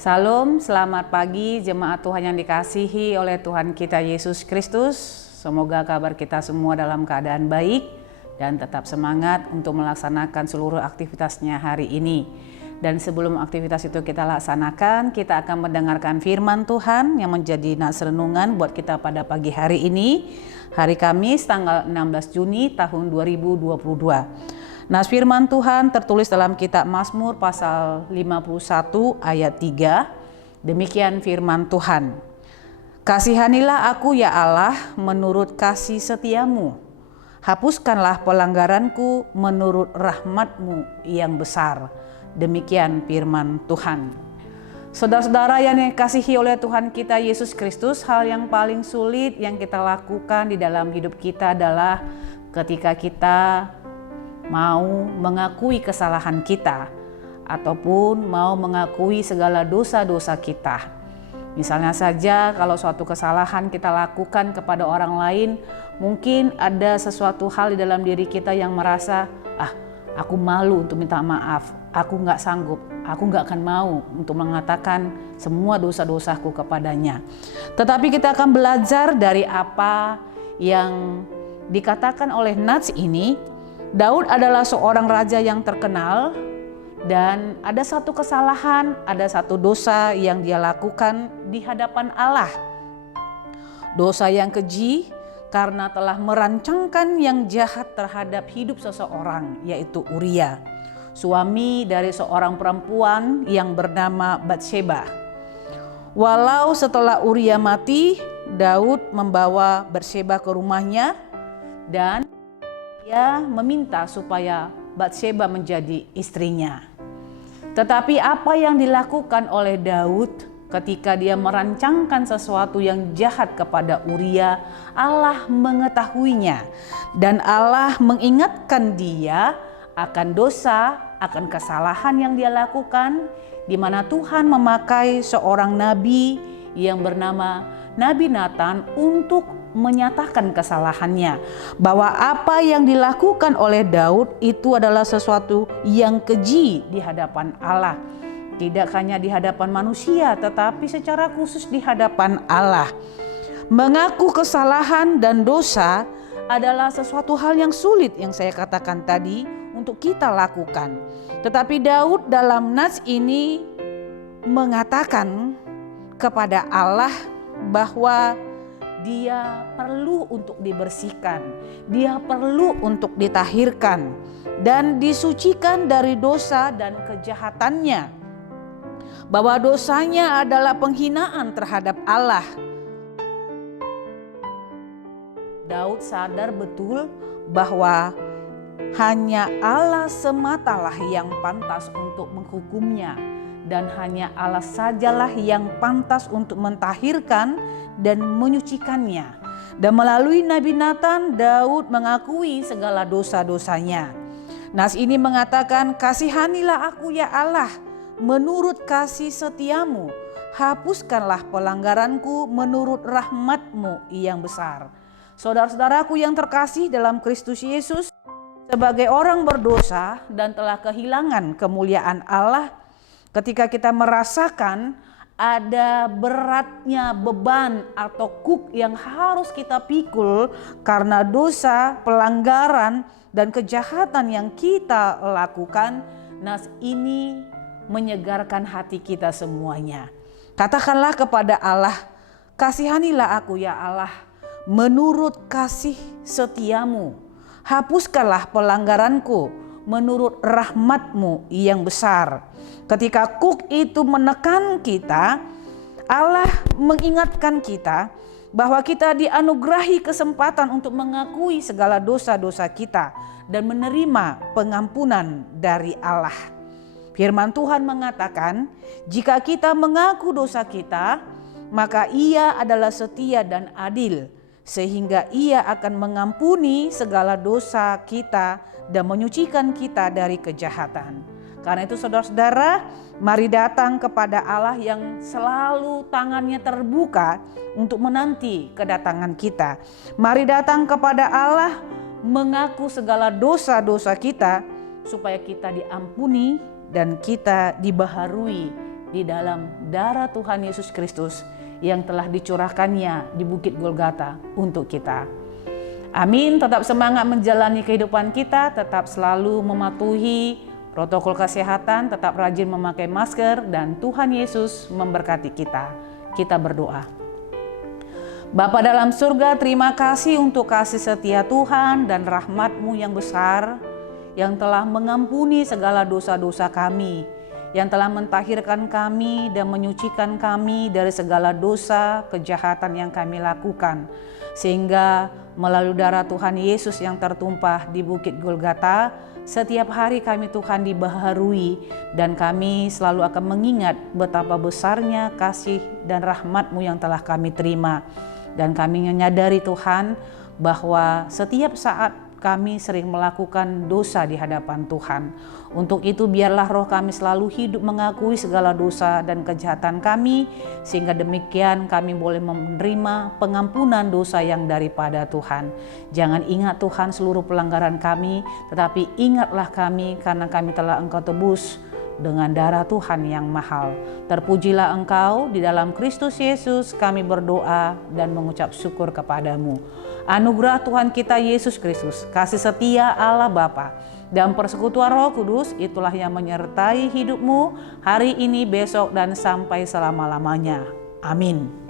Salam, selamat pagi jemaat Tuhan yang dikasihi oleh Tuhan kita Yesus Kristus. Semoga kabar kita semua dalam keadaan baik dan tetap semangat untuk melaksanakan seluruh aktivitasnya hari ini. Dan sebelum aktivitas itu kita laksanakan, kita akan mendengarkan firman Tuhan yang menjadi nats renungan buat kita pada pagi hari ini, hari Kamis tanggal 16 Juni tahun 2022. Nas firman Tuhan tertulis dalam kitab Mazmur pasal 51 ayat 3. Demikian firman Tuhan. Kasihanilah aku ya Allah menurut kasih setiamu. Hapuskanlah pelanggaranku menurut rahmat-Mu yang besar. Demikian firman Tuhan. Saudara-saudara yang dikasihi oleh Tuhan kita Yesus Kristus, hal yang paling sulit yang kita lakukan di dalam hidup kita adalah ketika kita mau mengakui kesalahan kita ataupun mau mengakui segala dosa-dosa kita. Misalnya saja kalau suatu kesalahan kita lakukan kepada orang lain, mungkin ada sesuatu hal di dalam diri kita yang merasa, aku malu untuk minta maaf, aku nggak sanggup, aku nggak akan mau untuk mengatakan semua dosa-dosaku kepadanya. Tetapi kita akan belajar dari apa yang dikatakan oleh nats ini. Daud adalah seorang raja yang terkenal dan ada satu kesalahan, ada satu dosa yang dia lakukan di hadapan Allah. Dosa yang keji karena telah merancangkan yang jahat terhadap hidup seseorang, yaitu Uria, suami dari seorang perempuan yang bernama Batseba. Walau setelah Uria mati, Daud membawa Batseba ke rumahnya dan dia meminta supaya Batseba menjadi istrinya. Tetapi apa yang dilakukan oleh Daud ketika dia merancangkan sesuatu yang jahat kepada Uria, Allah mengetahuinya dan Allah mengingatkan dia akan dosa, akan kesalahan yang dia lakukan, di mana Tuhan memakai seorang nabi yang bernama Nabi Nathan untuk menyatakan kesalahannya, bahwa apa yang dilakukan oleh Daud itu adalah sesuatu yang keji di hadapan Allah. Tidak hanya di hadapan manusia, tetapi secara khusus di hadapan Allah. Mengaku kesalahan dan dosa adalah sesuatu hal yang sulit yang saya katakan tadi untuk kita lakukan. Tetapi Daud dalam nats ini mengatakan kepada Allah bahwa dia perlu untuk dibersihkan, dia perlu untuk ditahirkan dan disucikan dari dosa dan kejahatannya. Bahwa dosanya adalah penghinaan terhadap Allah. Daud sadar betul bahwa hanya Allah sematalah yang pantas untuk menghukumnya. Dan hanya Allah sajalah yang pantas untuk mentahirkan dan menyucikannya. Dan melalui Nabi Nathan, Daud mengakui segala dosa-dosanya. Nas ini mengatakan, kasihanilah aku ya Allah menurut kasih setiamu. Hapuskanlah pelanggaranku menurut rahmat-Mu yang besar. Saudara-saudaraku yang terkasih dalam Kristus Yesus, sebagai orang berdosa dan telah kehilangan kemuliaan Allah, ketika kita merasakan ada beratnya beban atau kuk yang harus kita pikul karena dosa, pelanggaran, dan kejahatan yang kita lakukan, nas ini menyegarkan hati kita semuanya. Katakanlah kepada Allah, kasihanilah aku ya Allah menurut kasih setiamu. Hapuskanlah pelanggaranku menurut rahmat-Mu yang besar. Ketika kuk itu menekan kita, Allah mengingatkan kita bahwa kita dianugerahi kesempatan untuk mengakui segala dosa-dosa kita dan menerima pengampunan dari Allah. Firman Tuhan mengatakan, jika kita mengaku dosa kita, maka Ia adalah setia dan adil, sehingga Ia akan mengampuni segala dosa kita dan menyucikan kita dari kejahatan. Karena itu saudara-saudara, mari datang kepada Allah yang selalu tangannya terbuka untuk menanti kedatangan kita. Mari datang kepada Allah mengaku segala dosa-dosa kita supaya kita diampuni dan kita dibaharui di dalam darah Tuhan Yesus Kristus yang telah dicurahkannya di Bukit Golgota untuk kita. Amin. Tetap semangat menjalani kehidupan kita, tetap selalu mematuhi protokol kesehatan, tetap rajin memakai masker, dan Tuhan Yesus memberkati kita. Kita berdoa. Bapa dalam surga, terima kasih untuk kasih setia Tuhan dan rahmat-Mu yang besar, yang telah mengampuni segala dosa-dosa kami, yang telah mentahirkan kami dan menyucikan kami dari segala dosa, kejahatan yang kami lakukan. Sehingga melalui darah Tuhan Yesus yang tertumpah di Bukit Golgota, setiap hari kami Tuhan dibaharui, dan kami selalu akan mengingat betapa besarnya kasih dan rahmat-Mu yang telah kami terima. Dan kami menyadari Tuhan bahwa setiap saat kami sering melakukan dosa di hadapan Tuhan. Untuk itu biarlah roh kami selalu hidup mengakui segala dosa dan kejahatan kami, sehingga demikian kami boleh menerima pengampunan dosa yang daripada Tuhan. Jangan ingat Tuhan seluruh pelanggaran kami, tetapi ingatlah kami karena kami telah Engkau tebus dengan darah Tuhan yang mahal. Terpujilah Engkau, di dalam Kristus Yesus kami berdoa dan mengucap syukur kepadamu. Anugerah Tuhan kita Yesus Kristus, kasih setia Allah Bapa, dan persekutuan Roh Kudus itulah yang menyertai hidupmu hari ini, besok, dan sampai selama-lamanya. Amin.